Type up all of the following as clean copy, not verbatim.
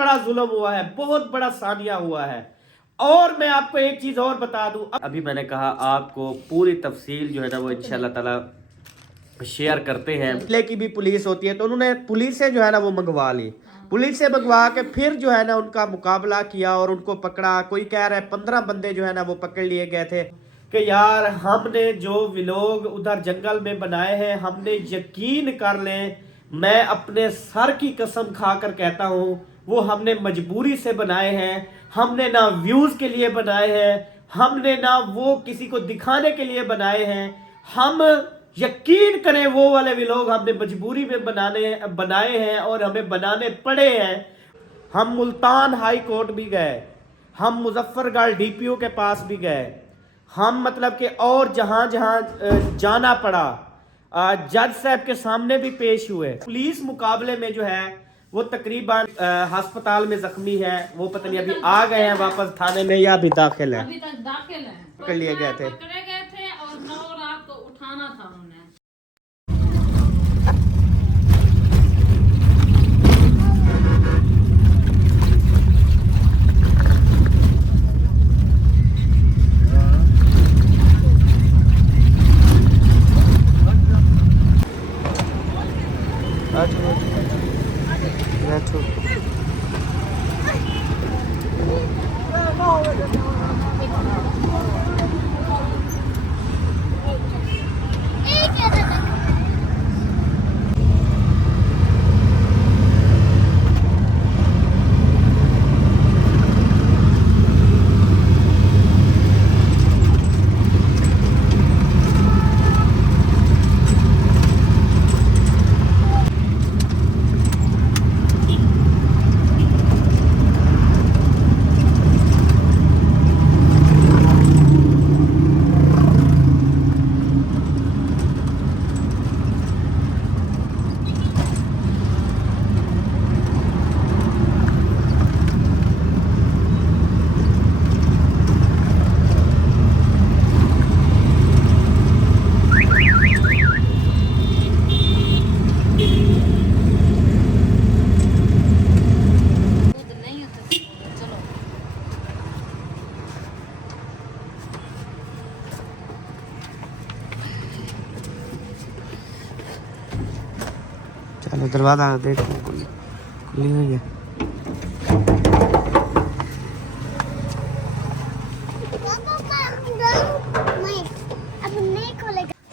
बड़ा जुल्म हुआ है, बहुत बड़ा सानिया हुआ है। और मैं आपको एक चीज और बता दूं, अभी मैंने कहा आपको पूरी तफसील जो है ना वो इंशाल्लाह ताला शेयर करते हैं। जिले की भी पुलिस होती है तो उन्होंने पुलिस से जो है ना वो मंगवा ली, पुलिस से मंगवा के फिर जो है ना उनका मुकाबला किया और उनको पकड़ा। कोई कह रहा है 15 बंदे जो है ना वो पकड़ लिए गए थे कि यार हमने जो व्लॉग उधर जंगल में बनाए हैं, हमने यकीन कर लें, मैं अपने सर की कसम खाकर कहता हूँ वो हमने मजबूरी से बनाए हैं। हमने ना व्यूज के लिए बनाए हैं, हमने ना वो किसी को दिखाने के लिए बनाए हैं। हम यकीन करें वो वाले व्लॉग हमने मजबूरी में बनाए हैं और हमें बनाने पड़े हैं। हम मुल्तान हाई कोर्ट भी गए, हम मुजफ्फरगढ़ डीपीओ के पास भी गए, हम मतलब कि और जहां जहां जाना पड़ा, जज साहब के सामने भी पेश हुए। पुलिस मुकाबले में जो है वो तकरीबन अस्पताल में जख्मी है, वो पता नहीं अभी आ गए हैं वापस थाने में या अभी दाखिल है। अभी तक दाखिल है। पकड़ लिए गए थे, पकड़े गए थे और 9 रात को उठाना था उन्हें। चलो दरवाजा देखो खुली हुई है।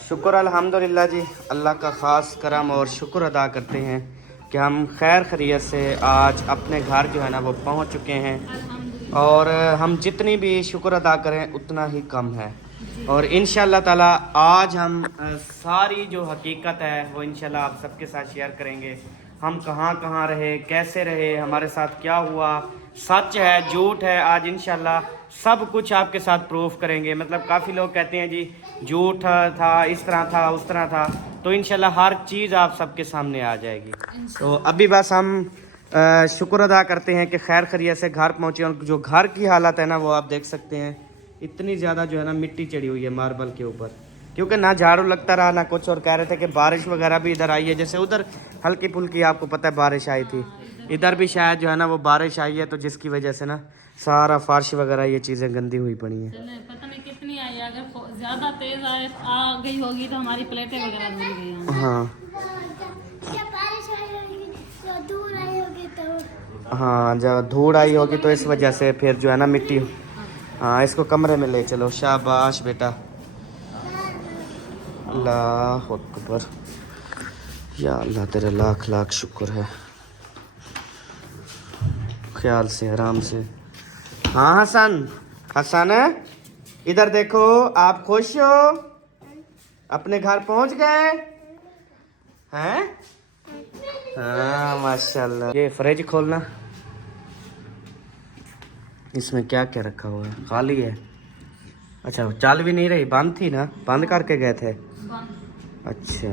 शुक्र अल्हम्दुलिल्लाह जी, अल्लाह का ख़ास करम और शुक्र अदा करते हैं कि हम खैर खैरियत से आज अपने घर जो है ना वो पहुंच चुके हैं। और हम जितनी भी शुक्र अदा करें उतना ही कम है। और इंशाल्लाह ताला आज हम सारी जो हकीकत है वो इंशाल्लाह आप सबके साथ शेयर करेंगे। हम कहाँ कहाँ रहे, कैसे रहे, हमारे साथ क्या हुआ, सच है झूठ है, आज इंशाल्लाह सब कुछ आपके साथ प्रूफ करेंगे। मतलब काफ़ी लोग कहते हैं जी झूठ था, इस तरह था, उस तरह था, तो इंशाल्लाह हर चीज़ आप सबके सामने आ जाएगी। तो अभी बस हम शुक्र अदा करते हैं कि खैर खैरियत से घर पहुँचे। और जो घर की हालत है ना वो आप देख सकते हैं, इतनी ज़्यादा जो है ना मिट्टी चढ़ी हुई है मार्बल के ऊपर, क्योंकि ना झाड़ू लगता रहा ना कुछ। और कह रहे थे कि बारिश वगैरह भी इधर आई है, जैसे उधर हल्की फुल्की आपको पता है बारिश आई थी, इधर भी शायद जो है ना वो बारिश आई है, तो जिसकी वजह से ना सारा फर्श वगैरह ये चीज़ें गंदी हुई पड़ी हैं। पता नहीं कितनी आई, अगर ज्यादा तेज आ गई होगी तो हमारी प्लेटें वगैरह धुल गई होंगी। हाँ जब धूड़ आई होगी तो इस वजह से फिर जो है ना मिट्टी। हाँ इसको कमरे में ले चलो, शाबाश बेटा, अल्लाह अकबर, या अल्लाह तेरे लाख लाख शुक्र है। ख्याल से, आराम से। हाँ हसन, हसन इधर देखो, आप खुश हो, अपने घर पहुंच गए हैं? हाँ माशाल्लाह। ये फ्रिज खोलना, इसमें क्या क्या रखा हुआ है? खाली है। अच्छा चल भी नहीं रही, बंद थी ना, बंद करके गए थे। अच्छा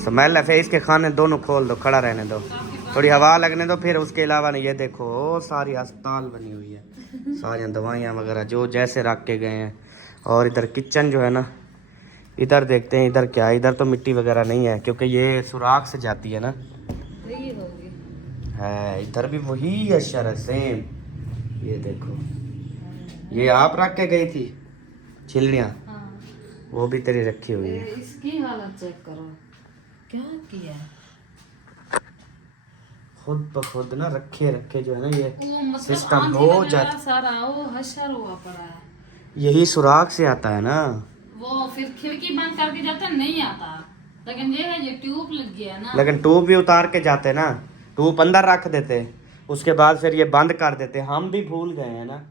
स्मेल है, फिर इसके खाने दोनों खोल दो, खड़ा रहने दो, थोड़ी हवा लगने दो। फिर उसके अलावा नहीं, ये देखो सारी अस्पताल बनी हुई है, सारी दवाइयाँ वगैरह जो जैसे रख के गए हैं। और इधर किचन जो है ना, इधर देखते हैं इधर क्या है। इधर तो मिट्टी वगैरह नहीं है क्योंकि ये सुराख से जाती है ना। है, इधर भी वही अशर है सेम। ये देखो, ये आप रख के गई थी चिल्लियाँ, हाँ। वो भी तेरी रखी हुई है। इसकी हालत चेक करो, क्या किया है। खुद ब खुद ना रखे रखे जो है ना ये वो मतलब सिस्टम आंधी हो वगैरह जाता, सारा वो हशर हुआ पड़ा है। यही सुराख से आता है ना। वो फिर खिड़की बंद कर दी जाता नहीं आता, लेकिन ये है ये ट्यूब लग गया ना। लेकिन टूब भी उतार के जाते ना, टूब अंदर रख देते, उसके बाद फिर ये बंद कर देते। हम भी भूल गए हैं ना,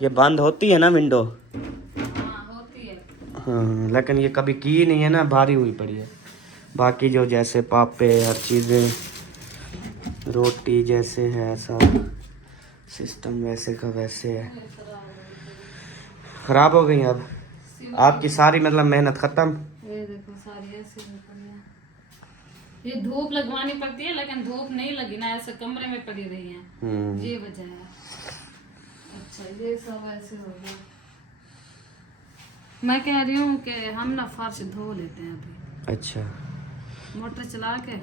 ये बंद होती है ना विंडो। हाँ होती है। हाँ, लेकिन ये कभी की नहीं है ना, भारी हुई पड़ी है। बाकी जो जैसे पापे हर चीज़ें, रोटी जैसे है, सब सिस्टम वैसे का वैसे है। ख़राब हो गई अब आपकी सारी मतलब मेहनत ख़त्म। ये देखो सारी ऐसे हो पड़ी है। ये धूप लगवानी पड़ती है, लेकिन धूप नहीं लगी ना, ऐसे कमरे में पड़ी रही है, ये वजह है। अच्छा ये सब ऐसे हो गया। मैं कह रही हूँ कि हम ना फर्श धो लेते हैं अभी। अच्छा, मोटर चला के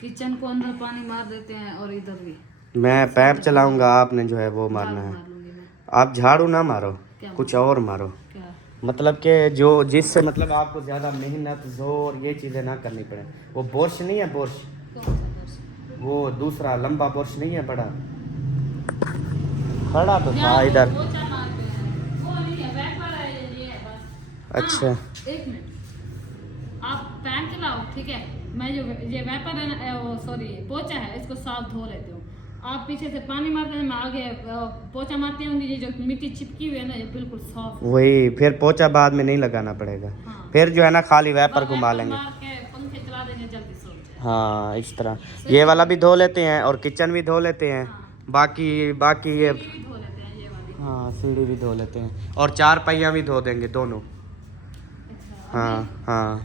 किचन को अंदर पानी मार देते हैं और इधर भी मैं पैप चलाऊंगा, आपने जो है वो मारना है। मार लूंगी मैं। आप झाड़ू ना मारो, क्या कुछ और मारो। क्या? मतलब कि जो जिससे मतलब आपको ज़्यादा मेहनत जोर ये चीज़ें ना करनी पड़े। वो बुरश नहीं है, बुरश, कौन सा दर्श? वो दूसरा लंबा बुरश नहीं है, बड़ा खड़ा तो था यहाँ इधर। पोछा मारते हैं, वो नहीं है, वैपर है, ये है बस। अच्छा। हाँ, एक मिनट, आप फैन चलाओ, ठीक है। मैं जो ये वैपर है ना, वो सॉरी पोछा है, इसको साफ धो लेती हूँ। आप पीछे से पानी मारते हैं, मैं आगे पोछा मारती हूँ। ये जो मिट्टी चिपकी हुई है ना, ये बिल्कुल साफ। वही फिर पोछा बाद में नहीं लगाना पड़ेगा। हाँ। फिर जो है ना खाली वैपर बस घुमा वैपर लेंगे। मार के पंखे चला देंगे, जल्दी सूख जाए। हाँ, इस तरह ये वाला भी धो लेते हैं और किचन भी धो लेते हैं। हाँ। बाकी बाकी ये, सीढ़ी भी धो लेते हैं, ये वाली। हाँ सीढ़ी भी धो लेते हैं और चार पहिया भी धो देंगे दोनों। अच्छा, हाँ हाँ,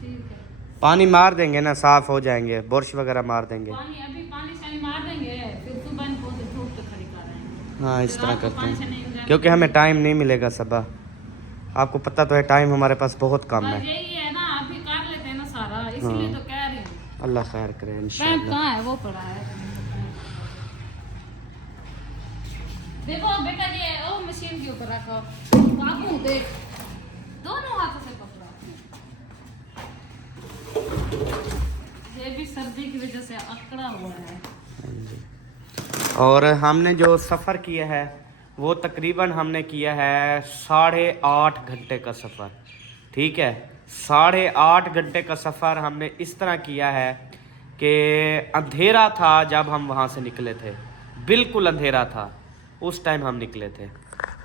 ठीक है। पानी मार देंगे ना, साफ हो जाएंगे, बुरश वगैरह मार देंगे। पानी शानी मार देंगे, फिर सुबह में धूप तो खड़ी कर रहे हैं। हाँ, इस तरह रात को करते पानी हैं, से नहीं उगाएंगे। क्योंकि हमें टाइम नहीं मिलेगा सबा। आपको पता तो है टाइम हमारे पास बहुत कम बस है। यही है ना, अभी कर लेते हैं ना सारा, इसीलिए तो कह रही हूँ। अल्लाह खैर करे पैप इंशाल्लाह। कहाँ है, वो पड़ा है। देखो बेटा, ये ओ मशीन के ऊपर रखो बाबू, देख दोनों हाथों से पकड़ो। ये भी सर्दी की वजह से अकड़ा हुआ है। और हमने जो सफ़र किया है वो तकरीबन हमने किया है 8.5 घंटे का सफ़र। ठीक है, 8.5 घंटे का सफ़र हमने इस तरह किया है कि अंधेरा था जब हम वहाँ से निकले थे, बिल्कुल अंधेरा था उस टाइम हम निकले थे,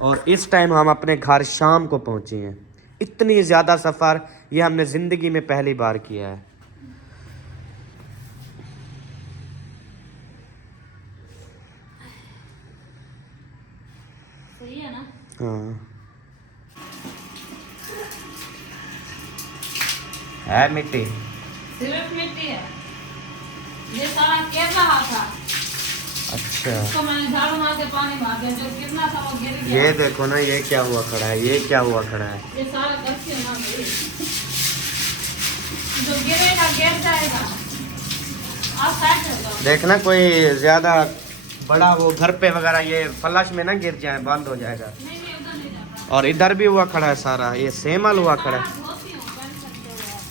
और इस टाइम हम अपने घर शाम को पहुँचे हैं। इतनी ज़्यादा सफ़र ये हमने ज़िंदगी में पहली बार किया है। सही है ना? हाँ, है मिट्टी, सिर्फ मिट्टी है, ये सारा गिर रहा था। अच्छा, उसको मैंने झाड़ू मार के पानी मार दिया, जो गिरना था वो गिर गया। ये देखो ना, ये क्या हुआ खड़ा है, ये क्या हुआ खड़ा है। ये सारा गच्चे ना गई, जो गिरेगा गिर जाएगा। आप साइड हो जाओ। देखना कोई ज्यादा बड़ा वो घर पे वगैरह ये फ्लश में ना गिर जाए, बंद हो जाएगा। नहीं नहीं, उधर नहीं जाता। और इधर भी हुआ खड़ा है सारा, ये सेमल हुआ खड़ा है। धोती हूँ, पहन सकते हो आप।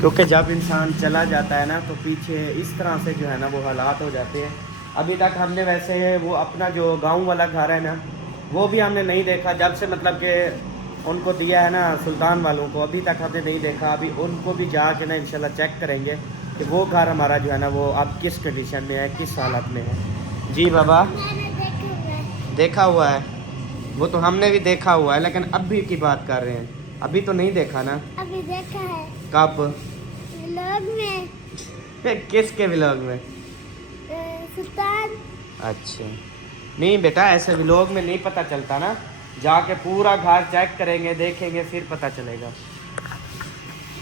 क्योंकि जब इंसान चला जाता है ना तो पीछे इस तरह से जो है ना वो हालात हो जाते हैं। अभी तक हमने वैसे वो अपना जो गांव वाला घर है ना वो भी हमने नहीं देखा, जब से मतलब कि उनको दिया है ना सुल्तान वालों को, अभी तक हमने नहीं देखा। अभी उनको भी जाके ना इंशाल्लाह चेक करेंगे कि वो घर हमारा जो है ना वो अब किस कंडीशन में है, किस हालत में है। जी बाबा, देखा हुआ है, वो तो हमने भी देखा हुआ है, लेकिन अभी की बात कर रहे हैं, अभी तो नहीं देखा ना। अभी देखा है कब? व्लॉग में, किसके व्लॉग में? सुल्तान। अच्छा, नहीं बेटा ऐसे व्लॉग में नहीं पता चलता ना, जाके पूरा घर चेक करेंगे, देखेंगे, फिर पता चलेगा।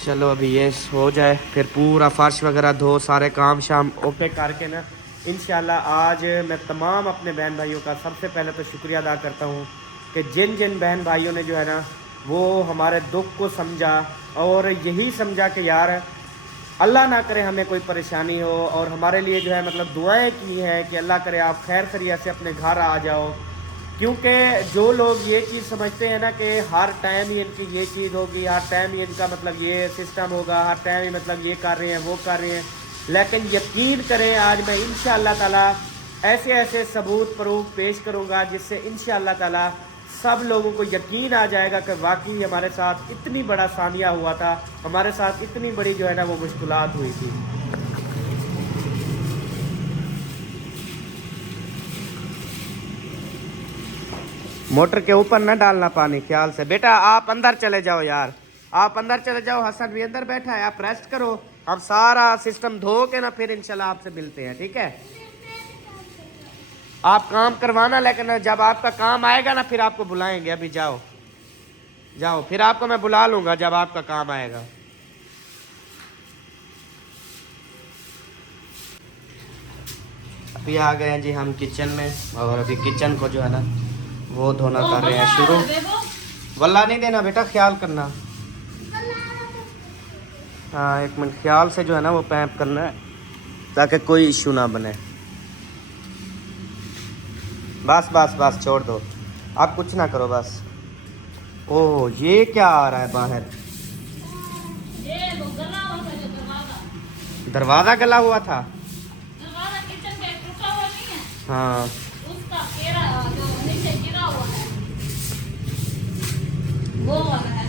चलो अभी ये हो जाए, फिर पूरा फर्श वगैरह धो, सारे काम शाम ओके करके ना इंशाल्लाह आज मैं तमाम अपने बहन भाइयों का सबसे पहले तो शुक्रिया अदा करता हूँ कि जिन जिन बहन भाइयों ने जो है ना वो हमारे दुख को समझा और यही समझा कि यार अल्लाह ना करे हमें कोई परेशानी हो, और हमारे लिए जो है मतलब दुआएं की हैं कि अल्लाह करे आप खैर खैरियत से अपने घर आ जाओ। क्योंकि जो लोग ये चीज़ समझते हैं ना कि हर टाइम ही इनकी ये चीज़ होगी, हर टाइम ही इनका मतलब ये सिस्टम होगा, हर टाइम ही मतलब ये कर रहे हैं वो कर रहे हैं, लेकिन यकीन करें आज मैं इंशाअल्लाह ताला ऐसे ऐसे सबूत प्रूफ पेश करूँगा जिससे इंशाअल्लाह ताला सब लोगों को यकीन आ जाएगा कि वाकई हमारे साथ इतनी बड़ा सानिया हुआ था, हमारे साथ इतनी बड़ी जो है ना वो मुश्किलात हुई थी। मोटर के ऊपर न डालना पानी, ख्याल से बेटा। आप अंदर चले जाओ यार, आप अंदर चले जाओ, हसन भी अंदर बैठा है, आप रेस्ट करो, हम सारा सिस्टम धो के ना फिर इंशाल्लाह आपसे मिलते हैं, ठीक है। आप काम करवाना, लेकिन जब आपका काम आएगा ना फिर आपको बुलाएंगे। अभी जाओ जाओ, फिर आपको मैं बुला लूंगा जब आपका काम आएगा। अभी आ गए हैं जी हम किचन में, और अभी किचन को जो है ना वो धोना कर रहे हैं शुरू। वल्ला नहीं देना बेटा, ख्याल करना। हाँ एक मिनट, ख्याल से जो है ना वो पैप करना है ताकि कोई इशू ना बने। बस बस बस छोड़ दो, आप कुछ ना करो बस। ओह ये क्या आ रहा है बाहर? ये वो गला हुआ था जो दरवाजा। दरवाजा गला हुआ था? दरवाजा किचन का टूटा हुआ नहीं है? हाँ उसका केरा जो नीचे गिरा हुआ है वो वाला है।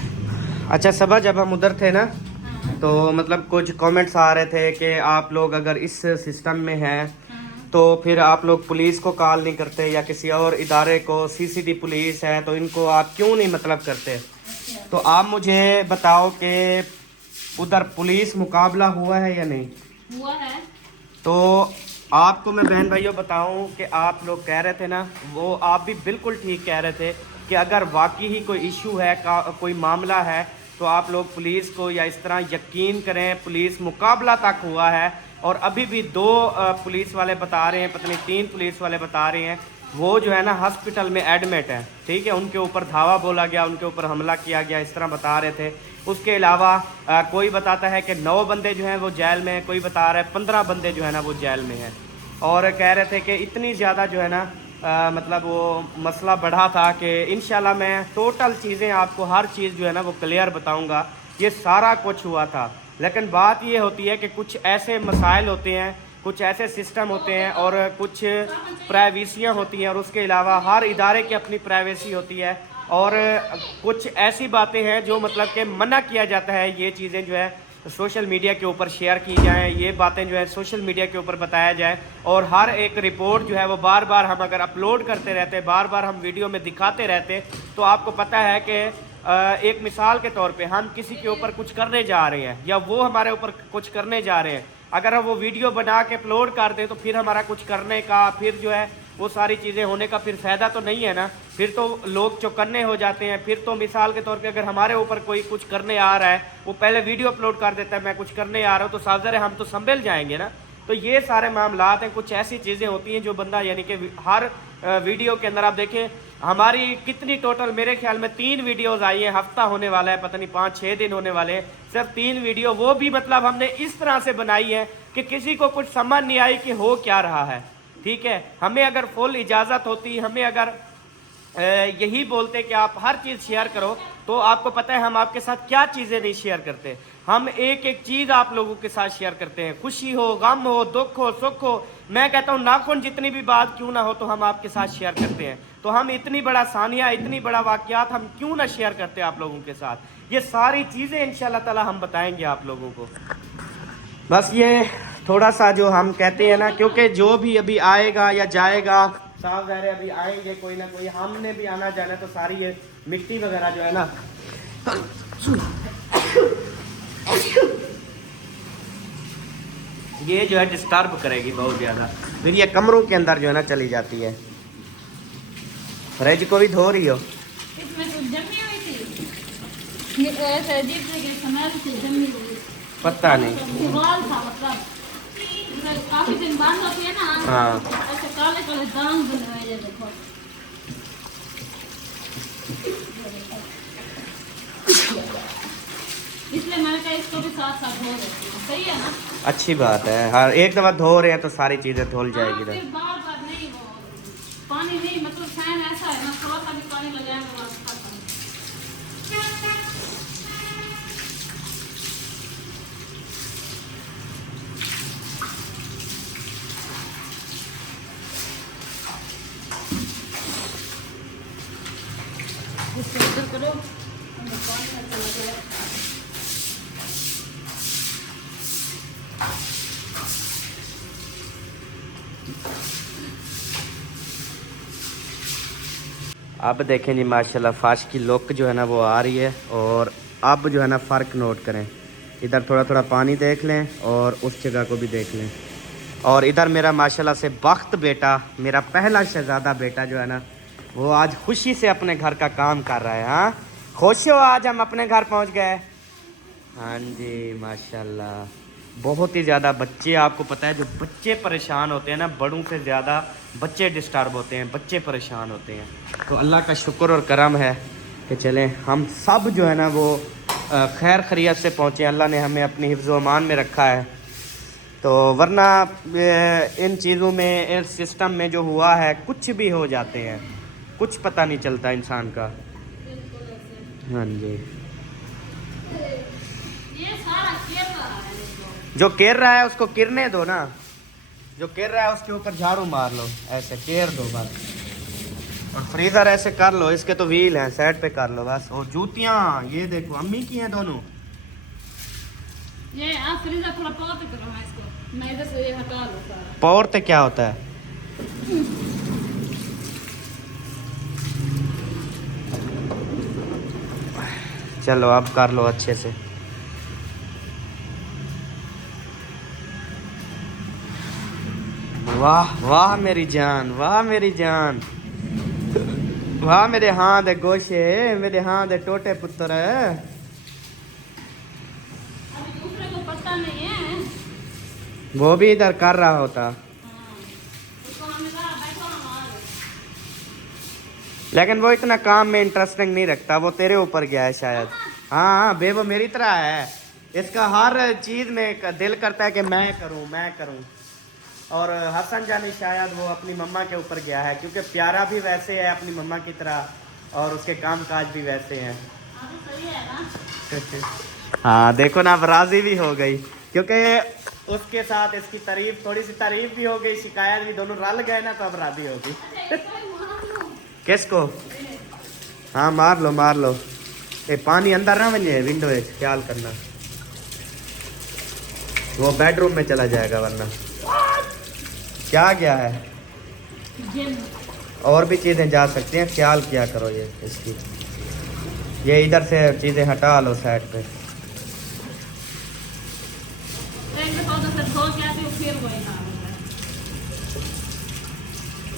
अच्छा सबा, जब हम उधर थे ना तो मतलब कुछ कमेंट्स आ रहे थे कि आप लोग अगर इस सिस्टम में हैं तो फिर आप लोग पुलिस को कॉल नहीं करते या किसी और इदारे को, सीसीडी पुलिस है तो इनको आप क्यों नहीं मतलब करते। तो आप मुझे बताओ कि उधर पुलिस मुकाबला हुआ है या नहीं हुआ है? तो आपको मैं बहन भाइयों बताऊं कि आप लोग कह रहे थे ना, वो आप भी बिल्कुल ठीक कह रहे थे कि अगर वाकई ही कोई इशू है, कोई मामला है, तो आप लोग पुलिस को या इस तरह यकीन करें, पुलिस मुकाबला तक हुआ है। और अभी भी 2 पुलिस वाले बता रहे हैं, पता नहीं 3 पुलिस वाले बता रहे हैं, वो जो है ना हॉस्पिटल में एडमिट है, ठीक है। उनके ऊपर धावा बोला गया, उनके ऊपर हमला किया गया, इस तरह बता रहे थे। उसके अलावा कोई बताता है कि 9 बंदे जो हैं वो जेल में हैं, कोई बता रहा है 15 बंदे जो है ना वो जेल में हैं। और कह रहे थे कि इतनी ज़्यादा जो है ना मतलब वो मसला बढ़ा था कि इंशाल्लाह मैं टोटल चीज़ें आपको हर चीज़ जो है ना वो क्लियर बताऊंगा। ये सारा कुछ हुआ था, लेकिन बात ये होती है कि कुछ ऐसे मसाइल होते हैं, कुछ ऐसे सिस्टम होते हैं और कुछ प्राइवेसियाँ होती हैं, और उसके अलावा हर इदारे की अपनी प्राइवेसी होती है, और कुछ ऐसी बातें हैं जो मतलब कि मना किया जाता है ये चीज़ें जो है सोशल मीडिया के ऊपर शेयर की जाएं, ये बातें जो है सोशल मीडिया के ऊपर बताया जाए। और हर एक रिपोर्ट जो है वो बार बार हम अगर अपलोड करते रहते, बार बार हम वीडियो में दिखाते रहते, तो आपको पता है कि एक मिसाल के तौर पे हम किसी के ऊपर कुछ करने जा रहे हैं या वो हमारे ऊपर कुछ करने जा रहे हैं, अगर हम वो वीडियो बना के अपलोड कर दें तो फिर हमारा कुछ करने का, फिर जो है वो सारी चीज़ें होने का फिर फ़ायदा तो नहीं है ना। फिर तो लोग चौकन्ने हो जाते हैं। फिर तो मिसाल के तौर पे अगर हमारे ऊपर कोई कुछ करने आ रहा है, वो पहले वीडियो अपलोड कर देता है मैं कुछ करने आ रहा हूँ, तो साफ ज़ाहिर है हम तो संभल जाएंगे ना। तो ये सारे मामलात हैं, कुछ ऐसी चीज़ें होती हैं जो बंदा यानी कि हर वीडियो के अंदर आप देखें हमारी कितनी टोटल मेरे ख्याल में 3 वीडियोज़ आई हैं, हफ्ता होने वाला है, पता नहीं 5-6 दिन होने वाले हैं, सिर्फ 3 वीडियो, वो भी मतलब हमने इस तरह से बनाई है कि किसी को कुछ समझ नहीं आई कि हो क्या रहा है, ठीक है। हमें अगर फुल इजाज़त होती, हमें अगर यही बोलते कि आप हर चीज़ शेयर करो, तो आपको पता है हम आपके साथ क्या चीज़ें नहीं शेयर करते। हम एक एक चीज़ आप लोगों के साथ शेयर करते हैं, खुशी हो, गम हो, दुख हो, सुख हो, मैं कहता हूँ नाखून जितनी भी बात क्यों ना हो तो हम आपके साथ शेयर करते हैं। तो हम इतनी बड़ा सानिया, इतनी बड़ा वाक़यात हम क्यों ना शेयर करते आप लोगों के साथ। ये सारी चीज़ें इंशाल्लाह ताला हम बताएंगे आप लोगों को। बस ये थोड़ा सा जो हम कहते हैं ना, क्योंकि जो भी अभी आएगा या जाएगा, साफ ज़ाहिर है अभी आएंगे कोई ना कोई, हमने भी आना जाना, तो सारी ये मिट्टी वगैरह जो है ना ये जो है डिस्टर्ब करेगी बहुत ज़्यादा, फिर ये कमरों के अंदर जो है ना चली जाती है। फ्रिज को भी धो रही हो? इसमें कुछ जमी हुई थी, ये ऐसे अजीब से कि स्मेल से जमी हुई, पता नहीं, दीवार था मतलब काफी दिन बाद होती है ना। हाँ ऐसे काले काले दाग बने हुए हैं, देखो इसलिए मैंने कहा इसको भी साथ साथ धो देती हूँ, सही है ना। अच्छी बात है, हर एक दफा धो रहे हैं तो सारी चीजें धुल जाएगी। फिर बार बार नहीं, वो पानी नहीं, मतलब फैन ऐसा है ना, थोड़ा सा भी पानी लगाएंगे बस खत्म। इसको इधर करो, पानी में चला गया। अब देखें जी माशाल्लाह फाश की लुक जो है ना वो आ रही है। और अब जो है ना फ़र्क नोट करें, इधर थोड़ा थोड़ा पानी देख लें और उस जगह को भी देख लें। और इधर मेरा माशाल्लाह से बख्त बेटा, मेरा पहला शहज़ादा बेटा जो है ना वो आज खुशी से अपने घर का काम कर रहा है। हाँ खुश हो, आज हम अपने घर पहुंच गए। हाँ जी माशाल्लाह, बहुत ही ज़्यादा बच्चे, आपको पता है जो बच्चे परेशान होते हैं ना, बड़ों से ज़्यादा बच्चे डिस्टर्ब होते हैं, बच्चे परेशान होते हैं। तो अल्लाह का शुक्र और करम है कि चलें हम सब जो है ना वो खैर खैरियत से पहुँचे। अल्लाह ने हमें अपनी हिफ्ज़ व अमान में रखा है। तो वरना इन चीज़ों में, इस सिस्टम में जो हुआ है, कुछ भी हो जाते हैं, कुछ पता नहीं चलता इंसान का। हाँ जी, ये सारा केर रहा है इसको। जो केर रहा है उसको किरने दो ना, जो केर रहा है उसके ऊपर झाड़ू मार लो, ऐसे केर दो बस। और फ्रीज़र ऐसे कर लो, इसके तो व्हील हैं, साइड पे कर लो बस। और जूतियाँ ये देखो अम्मी की हैं दोनों। ये आप फ्रीजर थोड़ा पौते करो है इसको, मैं इधर से ये हटा लो सारा। पौरते क्या होता है? चलो अब कर लो अच्छे से। वाह वाह मेरी जान, वाह मेरी जान, वाह मेरे हाथ दे गोशे, मेरे हाथ दे टोटे पुत्र। अभी दूसरे को पता नहीं है। वो भी इधर कर रहा होता, हाँ, उसको हमने कहा बैठो हम आ गए। लेकिन वो इतना काम में इंटरेस्टिंग नहीं रखता, वो तेरे ऊपर गया है शायद। हाँ बे वो मेरी तरह है, इसका हर चीज़ में दिल करता है कि मैं करूँ मैं करूँ। और हसन जानी शायद वो अपनी मम्मा के ऊपर गया है, क्योंकि प्यारा भी वैसे है अपनी मम्मा की तरह और उसके काम काज भी वैसे हैं। अभी सही है ना। हाँ देखो ना, अब राज़ी भी हो गई, क्योंकि उसके साथ इसकी तारीफ, थोड़ी सी तारीफ भी हो गई, शिकायत भी, दोनों रल गए ना, तो अब राज़ी होगी। अच्छा इसको ही मार लो। किसको? हाँ मार लो मार लो। ए पानी अंदर ना बने, विंडो है, ख्याल करना, वो बेडरूम में चला जाएगा वरना। क्या गया है? जिम। और भी चीज़ें जा सकती हैं, ख्याल किया करो ये इसकी। ये इधर से चीज़ें हटा लो साइड पे। एक दफा उधर से धो के आती हूँ, फिर वही हाल होता है।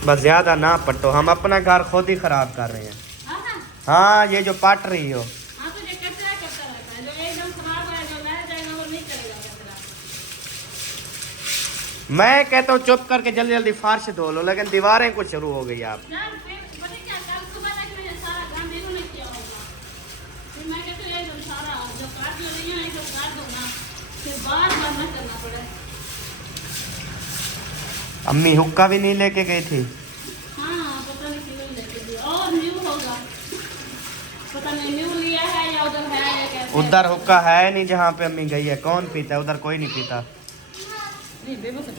बस ज़्यादा ना पटो, हम अपना घर खुद ही ख़राब कर रहे हैं। हाँ ना? हाँ ये जो पट रही हो, हाँ तो ये कचरा करता रहता है, जो एकदम खराब है, जो रह जाएगा वो नहीं करेगा कचरा। मैं कहता हूँ चुप करके जल्दी जल्दी फार्श धो लो, लेकिन दीवारें कुछ शुरू हो गई आप। यार फिर पता क्या, कल सुबह तक मैंने सारा काम इन्होंने किया होगा। फिर मैं कहती हूँ एकदम सारा जो काट लो रही है एकदम काट दो ना, फिर बार बार ना करना पड़े। अम्मी हुक्का भी नहीं लेके गई थी? हाँ पता नहीं क्यों लेके दिया, और न्यू होगा, पता नहीं न्यू लिया है या उधर है या कैसे। उधर हुक्का है नहीं जहाँ पे अम्मी गई है, कौन पीता है उधर? कोई नहीं पीता। नहीं बेबस है।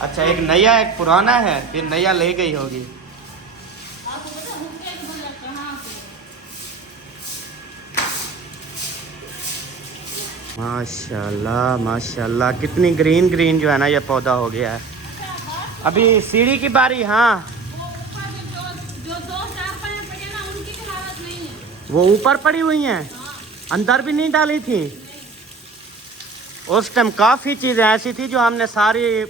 अच्छा एक नया एक पुराना है, फिर नया ले गई होगी। आपको पता हुक्के एक बन जाता है कहाँ से? माशाल्लाह माशाल्लाह, कितनी ग्रीन ग्रीन जो है ना ये पौधा हो गया है। अभी सीढ़ी की बारी। हाँ वो ऊपर में जो दो चार पाए पड़े ना, उनकी भी हालत नहीं है। वो ऊपर पड़ी हुई हैं, अंदर भी नहीं डाली थी। उस टाइम काफ़ी चीज़ें ऐसी थी जो हमने सारी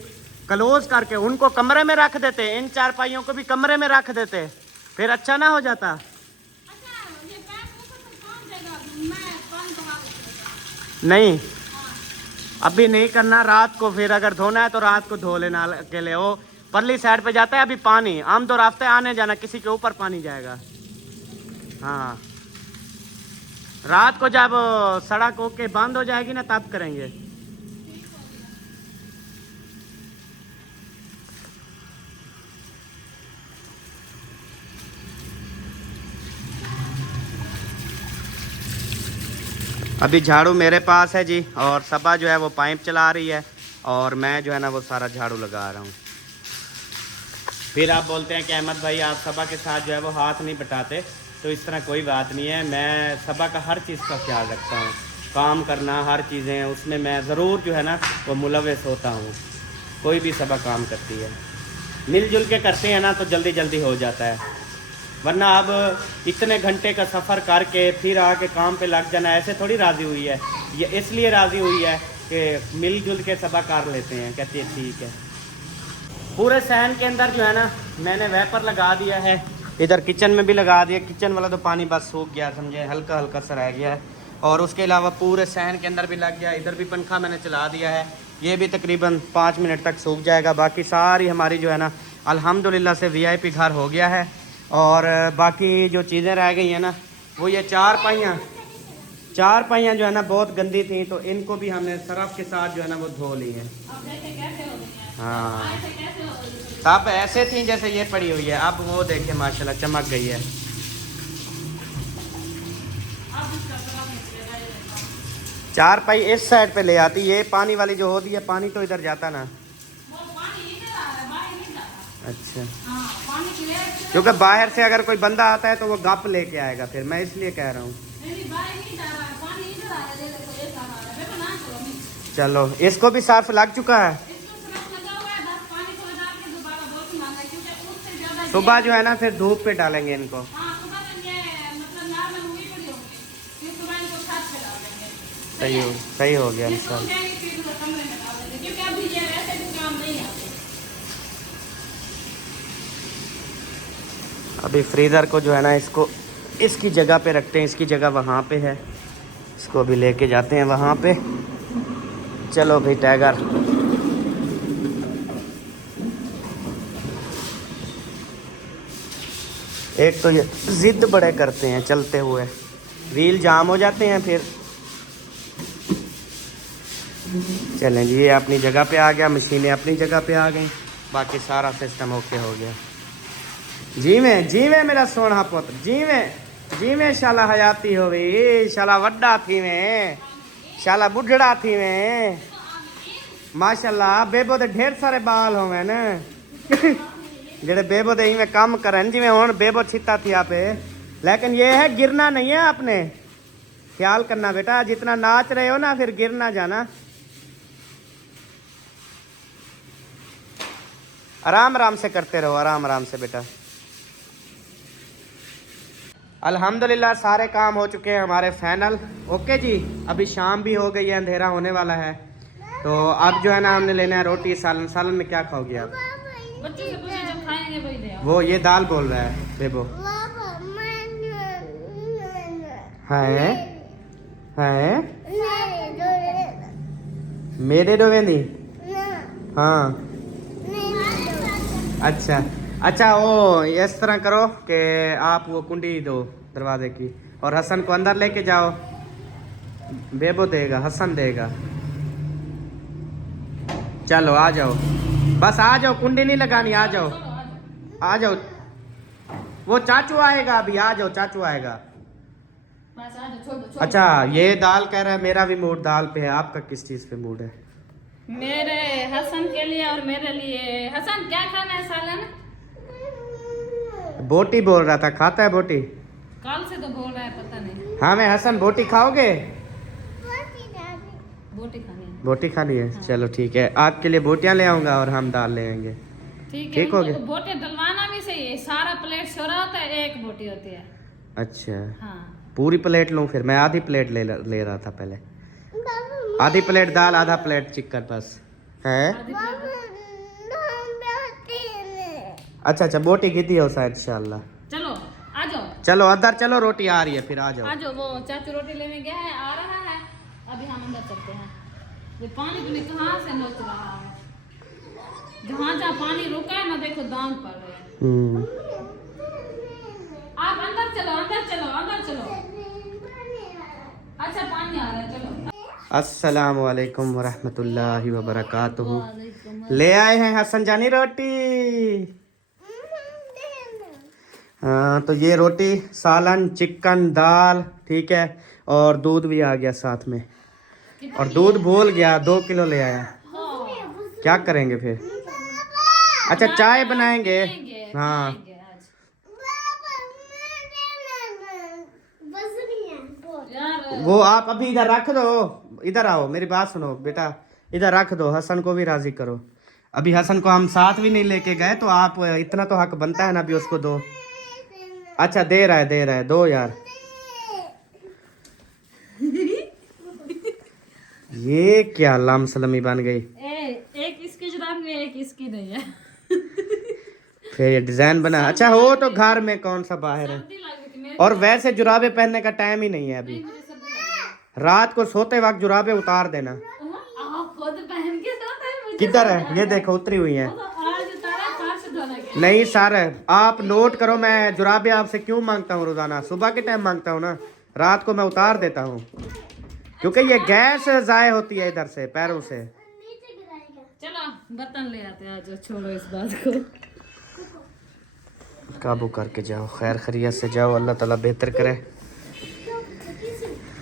क्लोज करके उनको कमरे में रख देते, इन चारपाइयों को भी कमरे में रख देते, फिर अच्छा ना हो जाता। अच्छा ये पैर ऊपर से कौन देगा, मैं पानी बहा देता। नहीं अभी नहीं करना, रात को फिर अगर धोना है तो रात को धो लेना अकेले। वो परली साइड पे जाता है अभी पानी, आम तो रास्ते आने जाना, किसी के ऊपर पानी जाएगा। हाँ, रात को जब सड़क ओके बंद हो जाएगी ना तब करेंगे। अभी झाड़ू मेरे पास है जी, और सबा जो है वो पाइप चला रही है, और मैं जो है ना वो सारा झाड़ू लगा रहा हूँ। फिर आप बोलते हैं कि अहमद भाई आप सबा के साथ जो है वो हाथ नहीं बटाते, तो इस तरह कोई बात नहीं है। मैं सबा का हर चीज़ का ख्याल रखता हूँ, काम करना हर चीज़ें उसमें मैं ज़रूर जो है ना वो मुलव्वस होता हूँ। कोई भी सबा काम करती है, मिलजुल के करते हैं ना तो जल्दी जल्दी हो जाता है। वरना अब इतने घंटे का सफ़र करके फिर आके काम पे लग जाना, ऐसे थोड़ी राज़ी हुई है। ये इसलिए राज़ी हुई है कि मिलजुल के सबा कर लेते हैं। कहती है ठीक है। पूरे सहन के अंदर जो है ना मैंने वेपर लगा दिया है, इधर किचन में भी लगा दिया। किचन वाला तो पानी बस सूख गया, समझे, हल्का हल्का सा रह गया है। और उसके अलावा पूरे सहन के अंदर भी लग गया। इधर भी पंखा मैंने चला दिया है, ये भी तकरीबन 5 मिनट तक सूख जाएगा। बाकी सारी हमारी जो है ना अल्हम्दुलिल्लाह से VIP घर हो गया है। और बाकी जो चीज़ें रह गई हैं ना वो ये चार पाइयाँ जो है ना बहुत गंदी थी, तो इनको भी हमने सरफ के साथ जो है ना वो धो ली हैं। हाँ, सब ऐसे थी जैसे ये पड़ी हुई है, अब वो देखे माशाल्लाह चमक गई है। चार पाई इस साइड पे ले आती, ये पानी वाली जो होती है, पानी तो इधर जाता ना। अच्छा, क्योंकि बाहर से अगर कोई बंदा आता है तो वो गप लेके आएगा, फिर मैं इसलिए कह रहा हूँ। चलो, इसको भी सर्फ लग चुका है। सुबह जो है ना फिर धूप पे डालेंगे इनको। सही हो गया इंशाल्लाह। अभी फ्रीज़र को जो है ना इसको इसकी जगह पे रखते हैं, इसकी जगह वहाँ पे है, इसको अभी लेके जाते हैं वहाँ पे। चलो भाई टाइगर, एक तो ये ज़िद बड़े करते हैं, चलते हुए व्हील जाम हो जाते हैं फिर। चलें जी, ये अपनी जगह पे आ गया, मशीनें अपनी जगह पे आ गई, बाकी सारा सिस्टम ओके हो गया। जी में मेरा सोना पुत्र, जी में शाला हयाती हो गई, शाला वड्डा थी में, शाला बुढ़ड़ा थी में माशाल्लाह। बेबो दे ढेर सारे बाल हो गए ना जेडे बेबो दे में काम करन, जिमें हुण बेबो छिता थी आपे। लेकिन ये है गिरना नहीं है, आपने ख्याल करना बेटा, जितना नाच रहे हो ना फिर गिर ना जाना। आराम आराम से करते रहो, आराम आराम से बेटा। अल्हम्दुलिल्लाह सारे काम हो चुके हैं हमारे फाइनल। ओके जी, अभी शाम भी हो गई है, अंधेरा होने वाला है, तो अब जो है ना हमने लेना है रोटी सालन। सालन में क्या खाओगे आप? बच्चे से पूछे जब खाएंगे वही दे आओ। वो ये दाल बोल रहा है बेबो। है मेरे डोवेंदी। हाँ अच्छा, वो इस तरह करो कि आप वो कुंडी दो दरवाजे की, और हसन को अंदर लेके जाओ। बेबो देगा, हसन देगा। चलो आ जाओ, बस आ जाओ, कुंडी नहीं लगानी, आ जाओ आ जाओ। वो चाचू आएगा अभी, आ जाओ, चाचू आएगा। बस आ जाओ, छोड़। अच्छा, ये दाल कह रहा है, मेरा भी मूड दाल पे है, आपका किस चीज़ पे मूड है? मेरे हसन के लिए और मेरे लिए। हसन क्या खाना है सालन? बोटी बोल रहा था, खाता है बोटी? कल से तो बोल रहा है, पता नहीं। हाँ मैं हसन, बोटी खाओगे? बोटी खानी है। बोटी खानी है, हाँ। चलो ठीक है, आपके लिए बोटियां ले आऊंगा और हम दाल ले आएंगे। ठीक हो गया। बोटी डलवाना भी सही है, सारा प्लेट छोड़ा होता है, एक बोटी होती है। अच्छा, हाँ, पूरी प्लेट लूं? फिर मैं आधी प्लेट ले रहा था पहले। आधी प्लेट दाल, आधा प्लेट चिकन बस है। अच्छा, बोटी कीती हो शायद इंशाल्लाह। चलो आ जाओ, चलो अंदर चलो, रोटी आ रही है, फिर आ जाओ। आ जाओ। वो चाचू रोटी लेने गया है, आ रहा है, अभी हम अंदर चलते हैं। ये पानी कहाँ से नोच रहा है? जहाँ जहाँ पानी रुका है ना देखो दांत पड़ रहे हैं। हम्म। आप अंदर चलो अंदर चलो अंदर चलो। अच्छा पानी आ रहा है चलो। अस्सलाम वालेकुम वरहमतुल्लाहि वबरकातुहू। ले आए हैं हसन जानी रोटी। हाँ तो ये रोटी, सालन, चिकन, दाल, ठीक है, और दूध भी आ गया साथ में। और दूध भूल गया, 2 किलो ले आया। क्या करेंगे फिर? अच्छा चाय बनाएंगे। हाँ यार वो आप अभी इधर रख दो। इधर आओ, मेरी बात सुनो बेटा, इधर रख दो, हसन को भी राजी करो। अभी हसन को हम साथ भी नहीं लेके गए, तो आप इतना तो हक बनता है ना, अभी उसको दो। अच्छा दे रहा है, दो यार। ये क्या लम सलमी बन गई। एक इसकी जुराब में एक इसकी नहीं है। फिर ये डिजाइन बना। अच्छा हो तो घर में, कौन सा बाहर है। सर्दी लग रही थी मेरे और वैसे जुराबे पहनने का टाइम ही नहीं है अभी। मुझे सर्दी लग रही रात को सोते वक्त जुराबे उतार देना। है। आप खुद पहन के सोते हैं मुझे किधर है ये देखो, उतरी हुई है। तो आज उतारा फर्श धोना गया। नहीं सर, आप नोट करो, मैं जुराबे आपसे क्यों मांगता हूँ रोजाना, सुबह के टाइम मांगता हूँ ना, रात को मैं उतार देता हूँ, क्योंकि ये गैस जाए होती है इधर से, पैरों से। चलो बर्तन ले आते हैं आज, छोड़ो इस बात को। काबू करके जाओ, खैर खैरियत से जाओ, अल्लाह ताला बेहतर करे।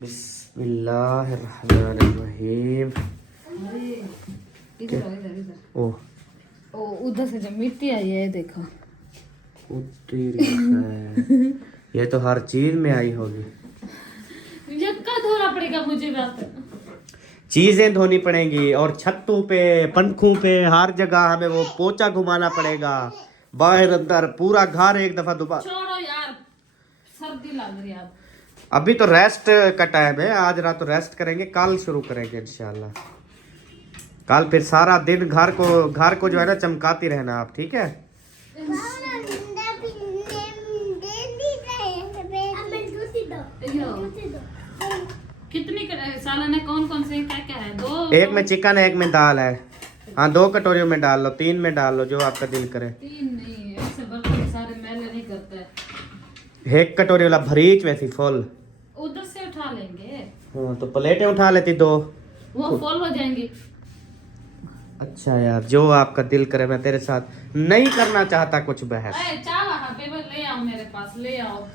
बिस्मिल्लाहिर्रहमानिर्रहीम। इधर आओ, इधर इधर। ओह ओ उधर से जब मिट्टी आई है देखो। ये तो हर चीज में आई होगी। यक्का धोना पड़ेगा मुझे बात। चीजें धोनी पड़ेंगी, और छतों पे, पंखों पे, हर जगह हमें वो पोछा घुमाना पड़ेगा, बाहर अंदर पूरा घर एक दफा दोबारा। छोड़ो यार, सर्दी लग रही है अब। अभी तो रेस्ट का टाइम है, आज रात तो रेस्ट करेंगे, कल शुरू करेंगे इंशाल्लाह। कल फिर सारा दिन घर को जो है ना चमकाती रहना आप, ठीक है। कितनी सालन है, कौन कौन से क्या क्या है? 2 एक में चिकन है, एक में दाल है। हाँ 2 कटोरियों में डाल लो, 3 में डाल लो, जो आपका दिल करे। 3 नहीं, ऐसे बर्तन सारे मैले नहीं करता है। 1 कटोरी वाला भरीच वैसी फुल। उधर से उठा लेंगे, हाँ तो प्लेटें उठा लेती 2। वो फुल हो जाएंगी। अच्छा यार, जो आपका दिल करे, मैं तेरे साथ नहीं करना चाहता कुछ बहस। चाह रहा पेपर ले आओ मेरे पास, ले आओ।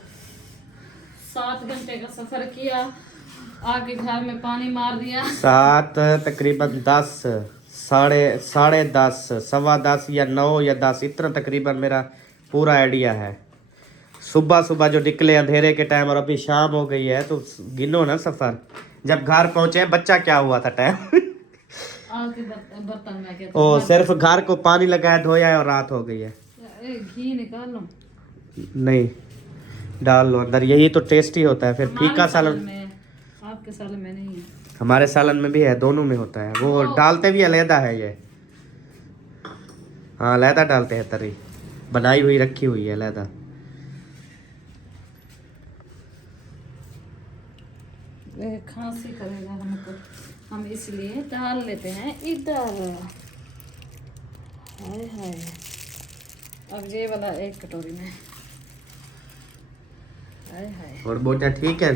7 घंटे का सफर किया, आके घर में पानी मार दिया। 7 तकरीबन 10, साढ़े 10, 10:15 या 9 या 10, इतना तकरीबन मेरा पूरा आइडिया है। सुबह जो निकले अंधेरे के टाइम, और अभी शाम हो गई है, तो गिनो ना सफर। जब घर पहुंचे, बच्चा क्या हुआ था टाइम। बर्तन में क्या ओ सिर्फ घर को पानी लगाया, धोया है, और रात हो गई है। घी निकाल लो। नहीं डाल लो अंदर, यही तो टेस्टी होता है। फिर फीका सालन में, आपके सालन में नहीं है। हमारे सालन में भी है, दोनों में होता है। वो डालते भी अलहदा है ये। हाँ अलहदा डालते हैं, तरी बनाई हुई रखी हुई है अलहदा। खांसी करेगा हमको, हम इसलिए डाल लेते हैं इधर। हाय हाय, अब ये वाला 1 कटोरी में। हाय हाय, और बोटा ठीक है,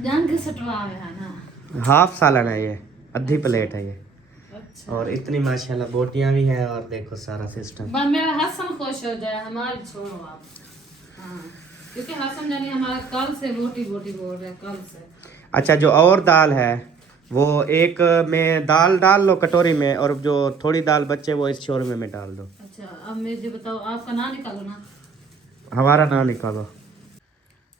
जंग सटवा है ना। हाफ सालन है ये, आधी प्लेट है ये। अच्छा, और इतनी माशाल्लाह बोटियां भी हैं, और देखो सारा सिस्टम। बस मेरा हसन खुश हो जाए, हमारी छोड़ो आप। हाँ, क्योंकि हसन जानी हमारा कल से बोटी बोल रहे हैं, कल से। अच्छा जो और दाल है, वो एक में दाल डाल लो कटोरी में, और जो थोड़ी दाल बचे वो इस शोरमे में डाल दो। अच्छा अब मुझे बताओ, आपका नाम निकालो ना। हमारा नाम निकालो।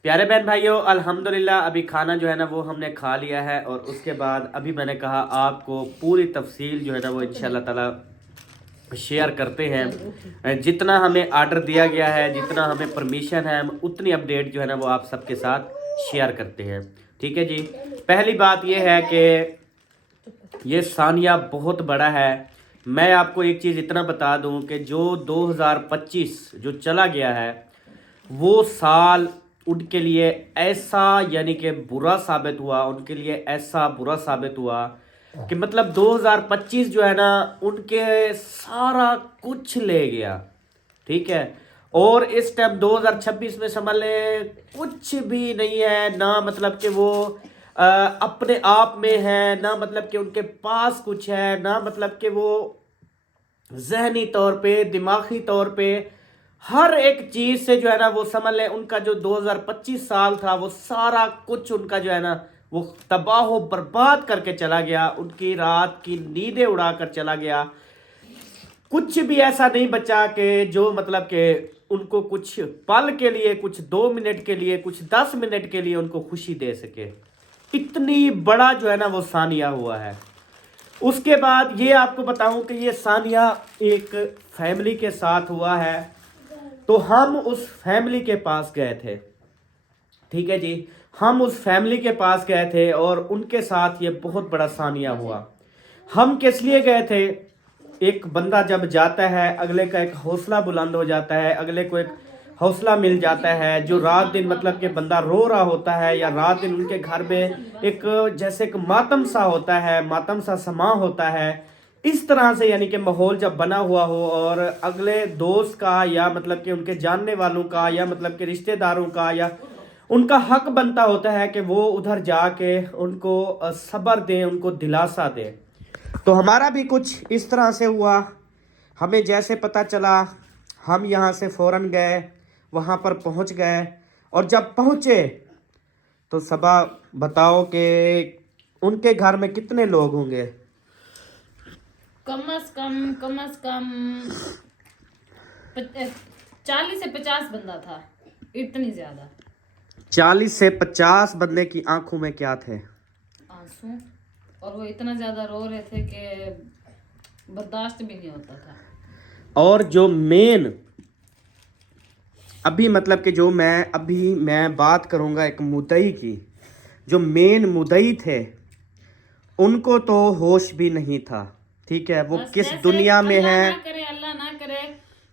प्यारे बहन भाइयों, अल्हम्दुलिल्लाह अभी खाना जो है ना वो हमने खा लिया है, और उसके बाद अभी मैंने कहा आपको पूरी तफसील जो है ना वो इंशाल्लाह ताला शेयर करते हैं। जितना हमें आर्डर दिया गया है, जितना हमें परमिशन है, हम उतनी अपडेट जो है ना वो आप सबके साथ शेयर करते हैं, ठीक है जी। पहली बात ये है कि ये सानिया बहुत बड़ा है। मैं आपको एक चीज़ इतना बता दूं कि जो 2025 जो चला गया है, वो साल उनके लिए ऐसा यानी कि बुरा साबित हुआ, उनके लिए ऐसा बुरा साबित हुआ कि मतलब 2025 जो है ना उनके सारा कुछ ले गया, ठीक है। और इस टाइम 2026 में समझ ले कुछ भी नहीं है ना, मतलब कि वो अपने आप में है ना, मतलब कि उनके पास कुछ है ना, मतलब कि वो जहनी तौर पे दिमागी तौर पे हर एक चीज से जो है ना वो समझ ले उनका जो 2025 साल था वो सारा कुछ उनका जो है ना वो तबाह बर्बाद करके चला गया, उनकी रात की नींदें उड़ाकर चला गया। कुछ भी ऐसा नहीं बचा कि जो मतलब कि उनको कुछ पल के लिए, कुछ 2 मिनट के लिए, कुछ 10 मिनट के लिए उनको खुशी दे सके। इतनी बड़ा जो है ना वो सानिया हुआ है। उसके बाद ये आपको बताऊं कि ये सानिया एक फैमिली के साथ हुआ है। तो हम उस फैमिली के पास गए थे, ठीक है जी, हम उस फैमिली के पास गए थे और उनके साथ ये बहुत बड़ा सानिया हुआ। हम किस लिए गए थे? एक बंदा जब जाता है अगले का एक हौसला बुलंद हो जाता है, अगले को एक हौसला मिल जाता है। जो रात दिन मतलब कि बंदा रो रहा होता है या रात दिन उनके घर में एक जैसे एक मातम सा होता है, मातम सा समा होता है, इस तरह से यानी कि माहौल जब बना हुआ हो और अगले दोस्त का या मतलब कि उनके जानने वालों का या मतलब कि रिश्तेदारों का या उनका हक बनता होता है कि वो उधर जाके उनको सब्र दें, उनको दिलासा दें। तो हमारा भी कुछ इस तरह से हुआ। हमें जैसे पता चला हम यहाँ से फ़ौरन गए, वहाँ पर पहुँच गए और जब पहुँचे तो सबा बताओ कि उनके घर में कितने लोग होंगे? कम से कम 40 से 50 बंदा था, इतनी ज्यादा। 40 से 50 बंदे की आंखों में क्या थे? आंसू। और वो इतना ज्यादा रो रहे थे कि बर्दाश्त भी नहीं होता था। और जो मेन अभी मतलब कि जो मैं बात करूंगा एक मुद्दई की, जो मेन मुद्दई थे उनको तो होश भी नहीं था, ठीक है। वो किस दुनिया में है, अल्लाह ना करे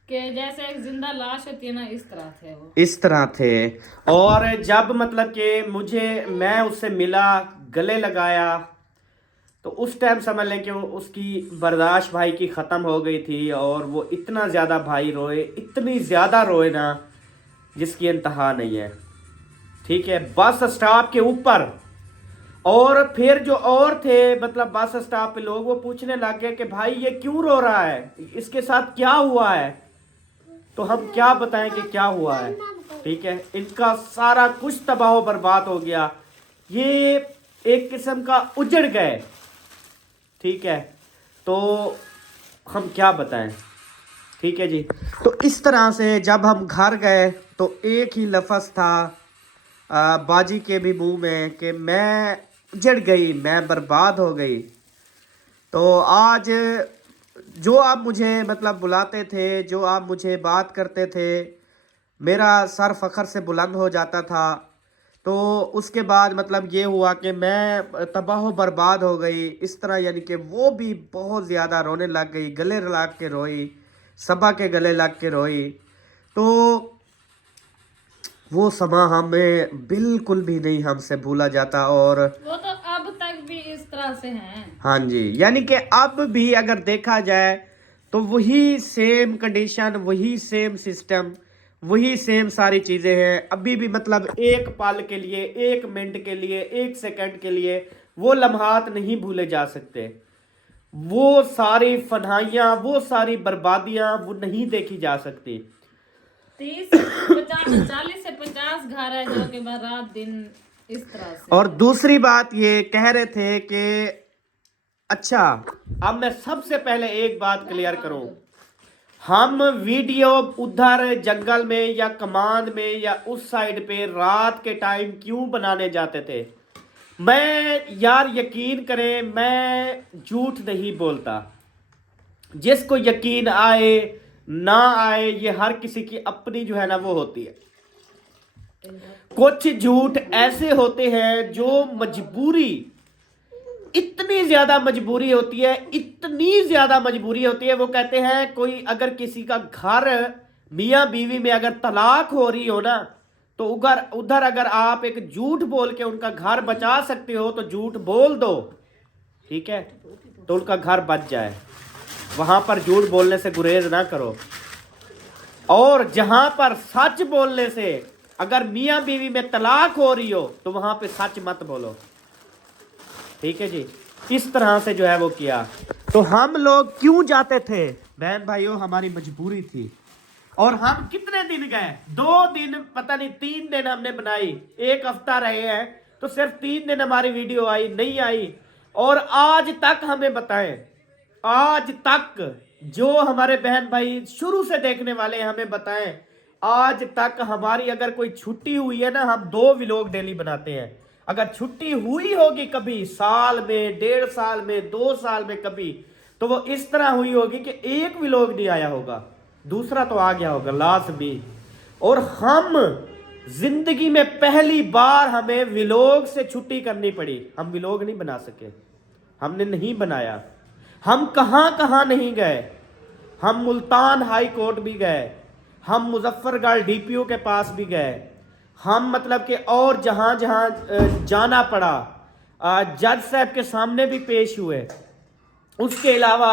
कि जैसे एक जिंदा लाश होती है ना, इस तरह थे वो, इस तरह थे। और जब मतलब कि मैं उससे मिला, गले लगाया, तो उस टाइम समझ लें कि उसकी बर्दाश्त भाई की ख़त्म हो गई थी और वो इतना ज़्यादा भाई रोए, इतनी ज़्यादा रोए ना जिसकी इंतहा नहीं है, ठीक है। बस स्टॉप के ऊपर और फिर जो और थे मतलब बस स्टॉप पे लोग वो पूछने लग गए कि भाई ये क्यों रो रहा है, इसके साथ क्या हुआ है। तो हम क्या बताएं कि क्या हुआ है, ठीक है। इनका सारा कुछ तबाह बर्बाद हो गया, ये एक किस्म का उजड़ गए, ठीक है। तो हम क्या बताएं, ठीक है जी। तो इस तरह से जब हम घर गए तो एक ही लफ्ज़ था बाजी के भी मुंह में कि मैं उजड़ गई, मैं बर्बाद हो गई। तो आज जो आप मुझे मतलब बुलाते थे, जो आप मुझे बात करते थे, मेरा सर फ़ख्र से बुलंद हो जाता था। तो उसके बाद मतलब ये हुआ कि मैं तबाह बर्बाद हो गई इस तरह, यानी कि वो भी बहुत ज़्यादा रोने लग गई, गले लग के रोई, सबा के गले लग के रोई। तो वो समा हमें बिल्कुल भी नहीं हमसे भूला जाता और वो तो अब तक भी इस तरह से हैं। हाँ जी, यानी कि अब भी अगर देखा जाए तो वही सेम कंडीशन, वही सेम सिस्टम, वही सेम सारी चीज़ें हैं। अभी भी मतलब एक पल के लिए, एक मिनट के लिए, एक सेकंड के लिए वो लम्हात नहीं भूले जा सकते। वो सारी फनाइयाँ, वो सारी बर्बादियाँ वो नहीं देखी जा सकती। 30 से 50, 40 से 50 घर है जो कि रात दिन इस तरह से। और दूसरी बात ये कह रहे थे कि अच्छा, अब मैं सबसे पहले एक बात क्लियर करूं, हम वीडियो उधर जंगल में या कमांद में या उस साइड पे रात के टाइम क्यों बनाने जाते थे? मैं यार यकीन करें, मैं झूठ नहीं बोलता। जिसको यकीन आए ना आए ये हर किसी की अपनी जो है ना वो होती है। कुछ झूठ ऐसे होते हैं जो मजबूरी, इतनी ज्यादा मजबूरी होती है, इतनी ज्यादा मजबूरी होती है। वो कहते हैं कोई अगर किसी का घर मियाँ बीवी में अगर तलाक हो रही हो ना, तो उधर अगर आप एक झूठ बोल के उनका घर बचा सकते हो तो झूठ बोल दो, ठीक है, तो उनका घर बच जाए। वहां पर झूठ बोलने से गुरेज ना करो, और जहां पर सच बोलने से अगर मियां बीवी में तलाक हो रही हो तो वहां पे सच मत बोलो, ठीक है जी। इस तरह से जो है वो किया। तो हम लोग क्यों जाते थे बहन भाइयों, हमारी मजबूरी थी। और हम कितने दिन गए, 2 दिन, पता नहीं 3 दिन हमने बनाई, 1 हफ्ता रहे हैं तो सिर्फ 3 दिन हमारी वीडियो आई, नहीं आई। और आज तक हमें बताएं, आज तक जो हमारे बहन भाई शुरू से देखने वाले हैं हमें बताएं, आज तक हमारी अगर कोई छुट्टी हुई है ना, हम 2 व्लॉग डेली बनाते हैं। अगर छुट्टी हुई होगी कभी साल में, 1.5 साल में, 2 साल में कभी, तो वो इस तरह हुई होगी कि 1 व्लॉग नहीं आया होगा, दूसरा तो आ गया होगा लाजमी। और हम जिंदगी में पहली बार हमें व्लॉग से छुट्टी करनी पड़ी, हम व्लॉग नहीं बना सके, हमने नहीं बनाया। हम कहां कहां नहीं गए, हम मुल्तान हाई कोर्ट भी गए, हम मुजफ्फरगढ़ डीपीओ के पास भी गए, हम मतलब कि और जहां जहां जाना पड़ा, जज साहब के सामने भी पेश हुए। उसके अलावा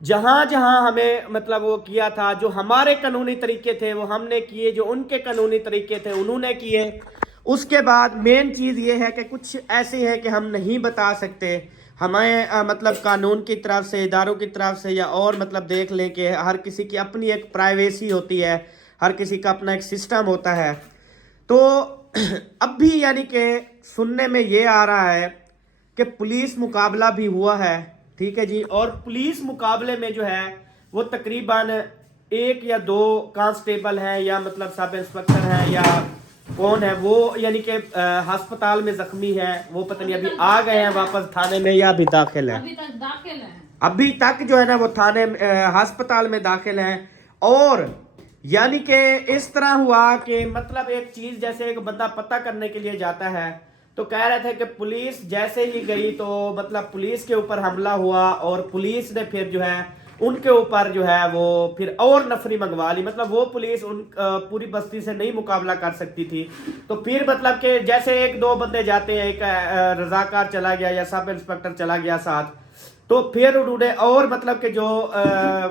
जहां जहां हमें मतलब वो किया था, जो हमारे कानूनी तरीके थे वो हमने किए, जो उनके कानूनी तरीके थे उन्होंने किए। उसके बाद मेन चीज़ ये है कि कुछ ऐसे हैं कि हम नहीं बता सकते, हमें मतलब कानून की तरफ से, इदारों की तरफ से, या और मतलब देख लें कि हर किसी की अपनी एक प्राइवेसी होती है, हर किसी का अपना एक सिस्टम होता है। तो अब भी यानी कि सुनने में ये आ रहा है कि पुलिस मुकाबला भी हुआ है, ठीक है जी। और पुलिस मुकाबले में जो है वो तकरीबन 1 या 2 कांस्टेबल हैं, या मतलब सब इंस्पेक्टर हैं, या कौन है वो, यानी कि अस्पताल में जख्मी है, वो पता नहीं अभी आ गए हैं वापस थाने में या अभी दाखिल है, अभी तक दाखिल है, अभी तक जो है ना वो थाने अस्पताल में दाखिल हैं। और यानी कि इस तरह हुआ कि मतलब एक चीज, जैसे एक बंदा पता करने के लिए जाता है तो कह रहे थे कि पुलिस जैसे ही गई तो मतलब पुलिस के ऊपर हमला हुआ, और पुलिस ने फिर जो है उनके ऊपर जो है वो फिर और नफरी मंगवा ली। मतलब वो पुलिस उन पूरी बस्ती से नहीं मुकाबला कर सकती थी, तो फिर मतलब कि जैसे 1-2 बंदे जाते हैं, एक रजाकार चला गया या सब इंस्पेक्टर चला गया साथ, तो फिर उन्होंने और मतलब कि जो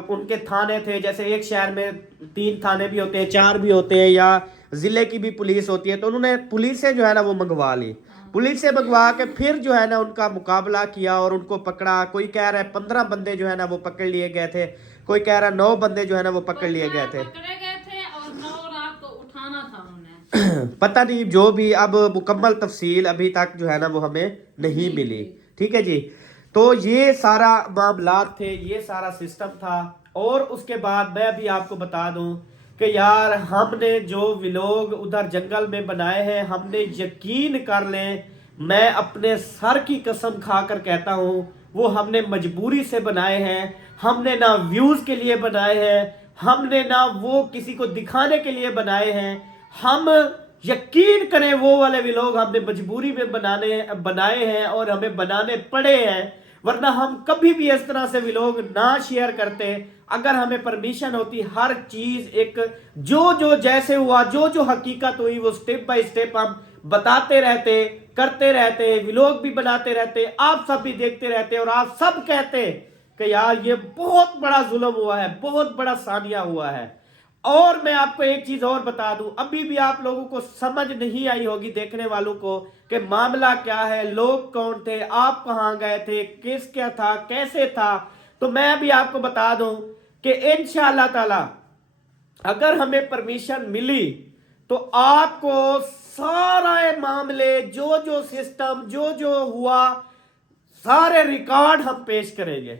उनके थाने थे, जैसे एक शहर में 3 थाने भी होते हैं, 4 भी होते हैं, या जिले की भी पुलिस होती है, तो उन्होंने पुलिस से जो है ना वो मंगवा ली। पुलिस से मंगवा के फिर जो है ना उनका मुकाबला किया और उनको पकड़ा। कोई कह रहा है 15 बंदे जो है ना वो पकड़ लिए गए थे, कोई कह रहा है 9 बंदे जो है ना वो पकड़ लिए गए थे, पकड़े गए थे, और 9 रात को उठाना था उन्होंने। पता नहीं जो भी, अब मुकम्मल तफसील अभी तक जो है ना वो हमें नहीं मिली, ठीक है जी। तो ये सारा मामलात थे, ये सारा सिस्टम था। और उसके बाद मैं भी आपको बता दूं कि यार हमने जो व्लॉग उधर जंगल में बनाए हैं, हमने यकीन कर लें, मैं अपने सर की कसम खाकर कहता हूं, वो हमने मजबूरी से बनाए हैं। हमने ना व्यूज के लिए बनाए हैं, हमने ना वो किसी को दिखाने के लिए बनाए हैं। हम यकीन करें वो वाले व्लॉग हमने मजबूरी में बनाए हैं और हमें बनाने पड़े हैं, वरना हम कभी भी इस तरह से व्लॉग ना शेयर करते। अगर हमें परमिशन होती, हर चीज एक जो जैसे हुआ, जो हकीकत हुई, वो स्टेप बाय स्टेप हम बताते रहते, करते रहते, व्लॉग भी बनाते रहते, आप सब भी देखते रहते, और आप सब कहते कि यार ये बहुत बड़ा जुल्म हुआ है, बहुत बड़ा सानिया हुआ है। और मैं आपको एक चीज और बता दूं, अभी भी आप लोगों को समझ नहीं आई होगी, देखने वालों को, कि मामला क्या है, लोग कौन थे, आप कहां गए थे, केस क्या था, कैसे था। तो मैं अभी आपको बता दूं कि इंशाअल्लाह ताला अगर हमें परमिशन मिली तो आपको सारे मामले, जो सिस्टम, जो हुआ, सारे रिकॉर्ड हम पेश करेंगे,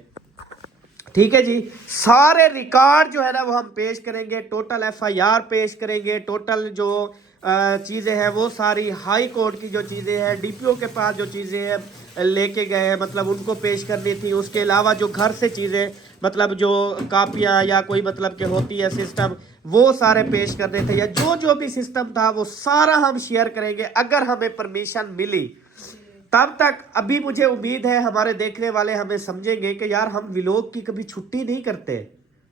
ठीक है जी। सारे रिकॉर्ड जो है ना वो हम पेश करेंगे, टोटल FIR पेश करेंगे, टोटल जो चीज़ें हैं वो सारी, हाई कोर्ट की जो चीज़ें हैं, DPO के पास जो चीज़ें हैं लेके गए हैं, मतलब उनको पेश करनी थी। उसके अलावा जो घर से चीज़ें, मतलब जो कापियाँ या कोई मतलब के होती है सिस्टम, वो सारे पेश करने थे, या जो भी सिस्टम था वो सारा हम शेयर करेंगे अगर हमें परमिशन मिली। तब तक अभी मुझे उम्मीद है हमारे देखने वाले हमें समझेंगे कि यार हम व्लॉग की कभी छुट्टी नहीं करते,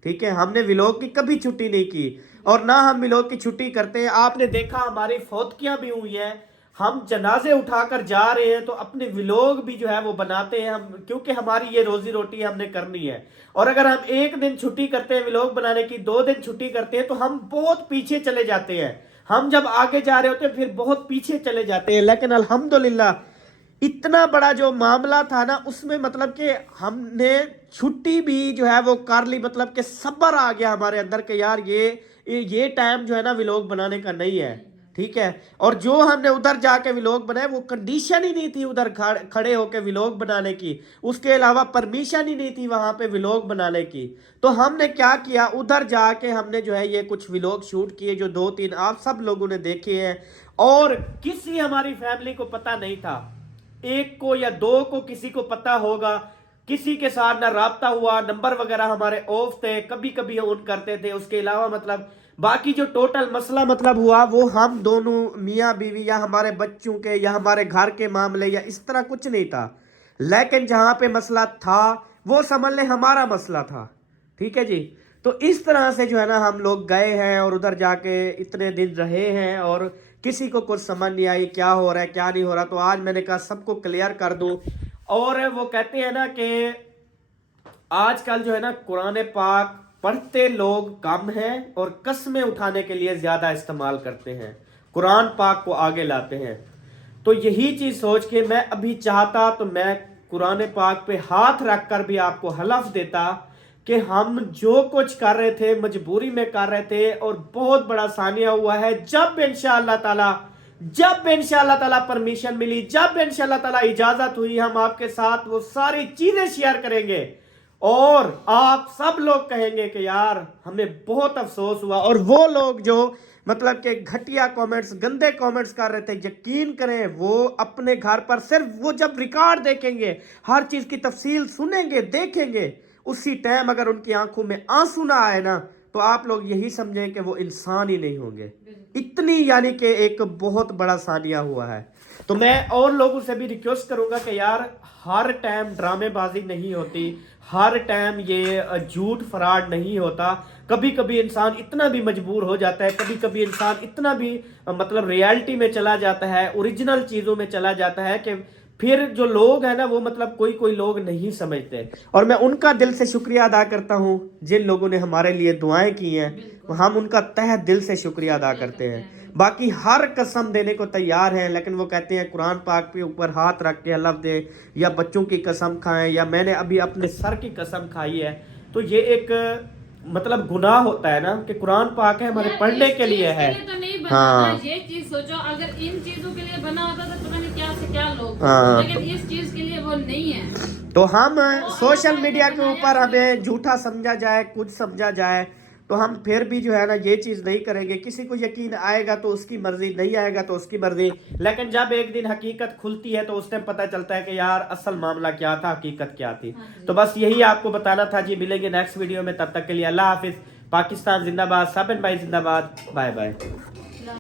ठीक है, हमने व्लॉग की कभी छुट्टी नहीं की, और ना हम व्लॉग की छुट्टी करते हैं। आपने देखा हमारी फौतकियां भी हुई हैं, हम जनाजे उठाकर जा रहे हैं तो अपने व्लॉग भी जो है वो बनाते हैं हम, क्योंकि हमारी ये रोजी रोटी हमने करनी है। और अगर हम एक दिन छुट्टी करते हैं व्लॉग बनाने की, 2 दिन छुट्टी करते हैं तो हम बहुत पीछे चले जाते हैं। हम जब आगे जा रहे होते हैं फिर बहुत पीछे चले जाते हैं। लेकिन अल्हम्दुलिल्लाह इतना बड़ा जो मामला था ना, उसमें मतलब कि हमने छुट्टी भी जो है वो कर ली, मतलब कि सब्र आ गया हमारे अंदर कि यार ये टाइम जो है ना व्लॉग बनाने का नहीं है, ठीक है। और जो हमने उधर जाके व्लॉग बनाए वो कंडीशन ही नहीं थी उधर खड़े होके व्लॉग बनाने की, उसके अलावा परमिशन ही नहीं थी वहां पे व्लॉग बनाने की। तो हमने क्या किया, उधर जाके हमने जो है ये कुछ व्लॉग शूट किए जो 2-3 आप सब लोगों ने देखे हैं। और किसी हमारी फैमिली को पता नहीं था, 1 को या 2 को किसी को पता होगा, किसी के साथ ना राब्ता हुआ, नंबर वगैरह हमारे ऑफ थे, कभी कभी ऑन करते थे। उसके अलावा मतलब बाकी जो टोटल मसला मतलब हुआ वो हम दोनों मियाँ बीवी या हमारे बच्चों के या हमारे घर के मामले या इस तरह कुछ नहीं था। लेकिन जहां पे मसला था वो समझ ले हमारा मसला था, ठीक है जी। तो इस तरह से जो है ना हम लोग गए हैं और उधर जाके इतने दिन रहे हैं और किसी को कुछ समझ नहीं आई क्या हो रहा है क्या नहीं हो रहा। तो आज मैंने कहा सबको क्लियर कर दूं। और वो कहते हैं ना कि आजकल जो है ना कुरान पाक पढ़ते लोग कम हैं और कस्में उठाने के लिए ज्यादा इस्तेमाल करते हैं, कुरान पाक को आगे लाते हैं। तो यही चीज सोच के मैं अभी चाहता तो मैं कुरान पाक पे हाथ रख कर भी आपको हलफ देता कि हम जो कुछ कर रहे थे मजबूरी में कर रहे थे और बहुत बड़ा सानिया हुआ है। जब इंशाअल्लाह ताला परमिशन मिली, जब इंशाअल्लाह ताला इजाजत हुई, हम आपके साथ वो सारी चीजें शेयर करेंगे और आप सब लोग कहेंगे कि यार हमें बहुत अफसोस हुआ। और वो लोग जो मतलब कि घटिया कमेंट्स, गंदे कमेंट्स कर रहे थे, यकीन करें वो अपने घर पर सिर्फ वो जब रिकॉर्ड देखेंगे, हर चीज की तफसील सुनेंगे, देखेंगे, उसी टाइम अगर उनकी आंखों में आंसू ना आए ना तो आप लोग यही समझें कि वो इंसान ही नहीं होंगे। इतनी यानी कि एक बहुत बड़ा सानिया हुआ है। तो मैं और लोगों से भी रिक्वेस्ट करूंगा कि यार हर टाइम ड्रामेबाजी नहीं होती, हर टाइम ये झूठ फराड नहीं होता। कभी कभी इंसान इतना भी मजबूर हो जाता है, कभी कभी इंसान इतना भी मतलब रियलिटी में चला जाता है, ओरिजिनल चीजों में चला जाता है कि फिर जो लोग हैं ना वो मतलब कोई लोग नहीं समझते। और मैं उनका दिल से शुक्रिया अदा करता हूँ जिन लोगों ने हमारे लिए दुआएं की हैं, हम उनका तहे दिल से शुक्रिया अदा करते हैं। बाकी हर कसम देने को तैयार हैं, लेकिन वो कहते हैं कुरान पाक के ऊपर हाथ रख के हलफ दे या बच्चों की कसम खाएं या मैंने अभी अपने सर की कसम खाई है। तो ये एक मतलब गुनाह होता है ना कि कुरान पाक है हमारे पढ़ने के लिए है। तो नहीं बना हाँ। ये चीज सोचो, अगर इन चीजों के लिए बना होता तो पता नहीं क्या से क्या लोग, हाँ। लेकिन इस चीज के लिए वो नहीं है। तो हम सोशल मीडिया के ऊपर हमें झूठा समझा जाए, कुछ समझा जाए तो हम फिर भी जो है ना ये चीज़ नहीं करेंगे। किसी को यकीन आएगा तो उसकी मर्जी, नहीं आएगा तो उसकी मर्जी। लेकिन जब एक दिन हकीकत खुलती है तो उस टाइम पता चलता है कि यार असल मामला क्या था, हकीकत क्या थी। तो बस यही आपको बताना था जी। मिलेंगे नेक्स्ट वीडियो में, तब तक के लिए अल्लाह हाफिज। पाकिस्तान जिंदाबाद, साबिन भाई जिंदाबाद, बाय बाय।